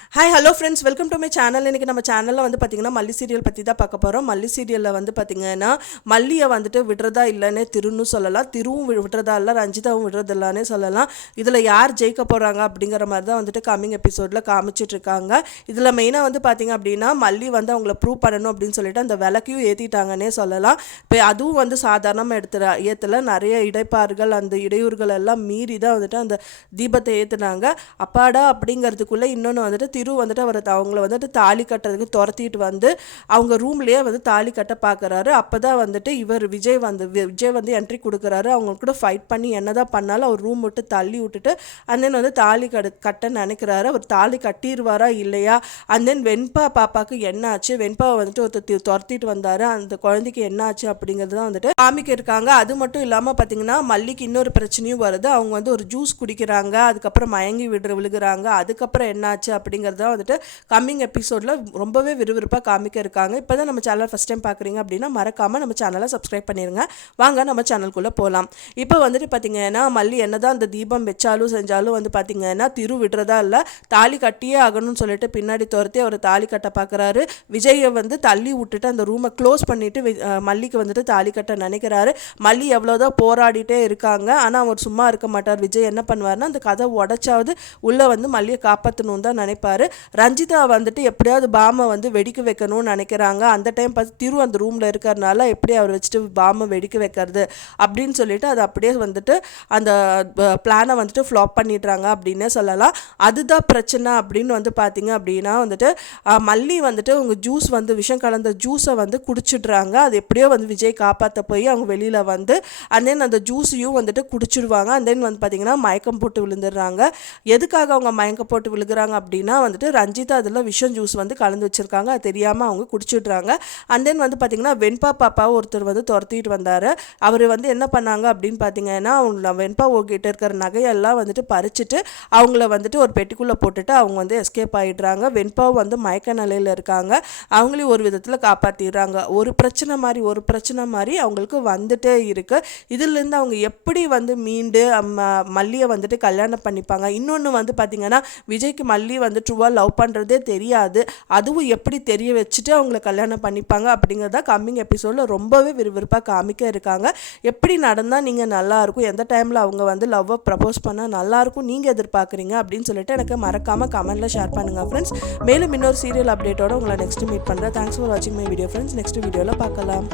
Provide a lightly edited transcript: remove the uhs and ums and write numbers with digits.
Hi hello friends, welcome to my channel. இன்றைக்கி நம்ம சேனலில் வந்து பார்த்திங்கன்னா மல்லி சீரியல் பற்றி தான் பார்க்க போகிறோம். மல்லி சீரியலில் வந்து பார்த்திங்கன்னா மல்லியை வந்துட்டு விடுறதா இல்லைன்னே திருன்னு சொல்லலாம், திருவும் விடுறதா இல்லை, ரஞ்சிதாவும் விடுறதில்லானே சொல்லலாம். இதில் யார் ஜெயிக்க போகிறாங்க அப்படிங்கிற மாதிரி தான் வந்துட்டு கம்மிங் எபிசோடில் காமிச்சிட்ருக்காங்க. இதில் மெயினாக வந்து பார்த்திங்க அப்படின்னா மல்லி வந்து அவங்கள ப்ரூவ் பண்ணணும் அப்படின்னு சொல்லிட்டு அந்த விளக்கையும் ஏற்றிட்டாங்கன்னே சொல்லலாம். இப்போ அதுவும் வந்து சாதாரணமாக ஏற்றலை, நிறைய இடைப்பாறுகள் அந்த இடையூறுகள் எல்லாம் மீறி தான் வந்துட்டு அந்த தீபத்தை ஏற்றுனாங்க. அப்பாடா அப்படிங்கிறதுக்குள்ளே இன்னொன்று வந்துட்டு திரு வந்துட்டு அவங்கள வந்துட்டு தாலி கட்டுறதுக்கு துரத்திட்டு வந்து அவங்க ரூம்லேயே வந்து தாலி கட்ட பார்க்குறாரு. அப்போ தான் வந்துட்டு விஜய் வந்து என்ட்ரி கொடுக்குறாரு. அவங்க கூட ஃபைட் பண்ணி என்னதான் பண்ணாலும் அவர் ரூம் விட்டு தள்ளி விட்டுட்டு அண்ட் தென் வந்து தாலி கட்ட நினைக்கிறாரு. அவர் தாலி கட்டிடுவாரா இல்லையா, அண்ட் தென் வெண்பா பாப்பாவுக்கு என்ன ஆச்சு, வெண்பாவை வந்துட்டு ஒருத்தர் துரத்திட்டு வந்தாரு, அந்த குழந்தைக்கு என்ன ஆச்சு அப்படிங்கிறது தான் வந்துட்டு காமிக்க இருக்காங்க. அது மட்டும் இல்லாமல் பார்த்தீங்கன்னா மல்லிக்கு இன்னொரு பிரச்சனையும் வருது. அவங்க வந்து ஒரு ஜூஸ் குடிக்கிறாங்க, அதுக்கப்புறம் மயங்கி விழுகிறாங்க. அதுக்கப்புறம் என்னாச்சு அப்படிங்கிறது தான் வந்துட்டு கம்மிங் எபிசோடில் ரொம்பவே விறுவிறுப்பாக காமிக்க இருக்காங்க. இப்போ தான் நம்ம சேனல் ஃபஸ்ட் டைம் பார்க்குறீங்க அப்படின்னா மறக்காமல் நம்ம சேனலை சப்ஸ்கிரைப் பண்ணிடுங்க. வாங்க நம்ம சேனலுக்குள்ளே போகலாம். இப்போ வந்துட்டு பார்த்தீங்கன்னா மல்லி என்னதான் அந்த தீபம் வச்சாலும் செஞ்சாலும் வந்து பார்த்தீங்கன்னா திரு விடுறதா இல்லை, தாலி கட்டியே ஆகணும்னு சொல்லிட்டு பின்னாடி துரத்தி அவர் தாலி கட்ட பார்க்குறாரு. விஜயை வந்து தள்ளி விட்டுட்டு அந்த ரூமை க்ளோஸ் பண்ணிவிட்டு மல்லிக்கு வந்துட்டு தாலி கட்ட நினைக்கிறாரு. மல்லி எவ்வளோதான் போராடிட்டே இருக்காங்க, ஆனால் அவர் சும்மா இருக்க மாட்டார். விஜய் என்ன பண்ணுவார்னா அந்த கதை உடச்சாவது உள்ளே வந்து மல்லியை காப்பாற்றணும்னு தான் நினைப்பார். ரஞ்சிதா வந்துட்டு எப்படியாவது பாமை வந்து வெடிக்க வைக்கணும்னு நினைக்கிறாங்க. அந்த டைம் பார்த்து திரு அந்த ரூமில் இருக்கிறனால எப்படி அவர் வச்சுட்டு பாமை வெடிக்க வைக்கிறது அப்படின்னு சொல்லிட்டு அது அப்படியே வந்துட்டு அந்த பிளானை வந்துட்டு ஃப்ளாப் பண்ணிடுறாங்க அப்படின்னே சொல்லலாம். அதுதான் பிரச்சனை அப்படின்னு வந்து பார்த்தீங்க அப்படின்னா வந்துட்டு மல்லி வந்துட்டு அவங்க ஜூஸ் வந்து விஷம் கலந்த ஜூஸை வந்து குடிச்சிடுறாங்க. அது எப்படியோ வந்து விஜய் காப்பாற்ற போய் அவங்க வெளியில் வந்து அண்ட் தென் அந்த ஜூஸையும் வந்துட்டு குடிச்சிடுவாங்க. அண்ட் தென் வந்து பார்த்தீங்கன்னா மயக்கம் போட்டு விழுந்துடுறாங்க. எதுக்காக அவங்க மயக்கம் போட்டு விழுகிறாங்க அப்படின்னா வந்துட்டு ரஞ்சிதா அதில் விஷம் ஜூஸ் வந்து கலந்து வச்சுருக்காங்க, அது தெரியாமல் அவங்க குடிச்சிடுறாங்க. அண்ட் தென் வந்து பார்த்திங்கன்னா வெண்பா பாப்பாவை ஒருத்தர் வந்து துரத்திட்டு வந்தார். அவர் வந்து என்ன பண்ணாங்க அப்படின்னு பார்த்தீங்கன்னா அவங்க வெண்பா கிட்ட இருக்கிற நகையெல்லாம் வந்துட்டு பறிச்சுட்டு அவங்கள வந்துட்டு ஒரு பெட்டிக்குள்ளே போட்டுட்டு அவங்க வந்து எஸ்கேப் ஆகிடுறாங்க. வெண்பாவும் வந்து மயக்க நிலையில் இருக்காங்க. அவங்களையும் ஒரு விதத்தில் காப்பாற்றிடுறாங்க. ஒரு பிரச்சனை மாதிரி அவங்களுக்கு வந்துட்டே இருக்குது. இதிலேருந்து அவங்க எப்படி வந்து மீண்டு மல்லியை வந்துட்டு கல்யாணம் பண்ணிப்பாங்க. இன்னொன்று வந்து பார்த்திங்கன்னா விஜய்க்கு மல்லி வந்து ட்ரூவாக லவ் பண்ணுறதே தெரியாது, அதுவும் எப்படி தெரிய வச்சுட்டு அவங்கள கல்யாணம் பண்ணிப்பாங்க அப்படிங்கிறத கம்மிங் எபிசோடில் ரொம்பவே விறுவிறுப்பாக காமிக்க இருக்காங்க. எப்படி நடந்தால் நீங்கள் நல்லாயிருக்கும், எந்த டைமில் அவங்க வந்து லவ்வை ப்ரப்போஸ் பண்ணால் நல்லாயிருக்கும் நீங்கள் எதிர்பார்க்குறீங்க அப்படின்னு சொல்லிட்டு எனக்கு மறக்காமல் கமெண்ட்டில் ஷேர் பண்ணுங்கள் ஃப்ரெண்ட்ஸ். மேலும் இன்னொரு சீரியல் அப்டேட்டோட உங்களை நெக்ஸ்ட் மீட் பண்ணுறேன். தேங்க்ஸ் ஃபார் வாட்சிங் மை வீடியோ ஃப்ரெண்ட்ஸ். நெக்ஸ்ட் வீடியோவில் பார்க்கலாம்.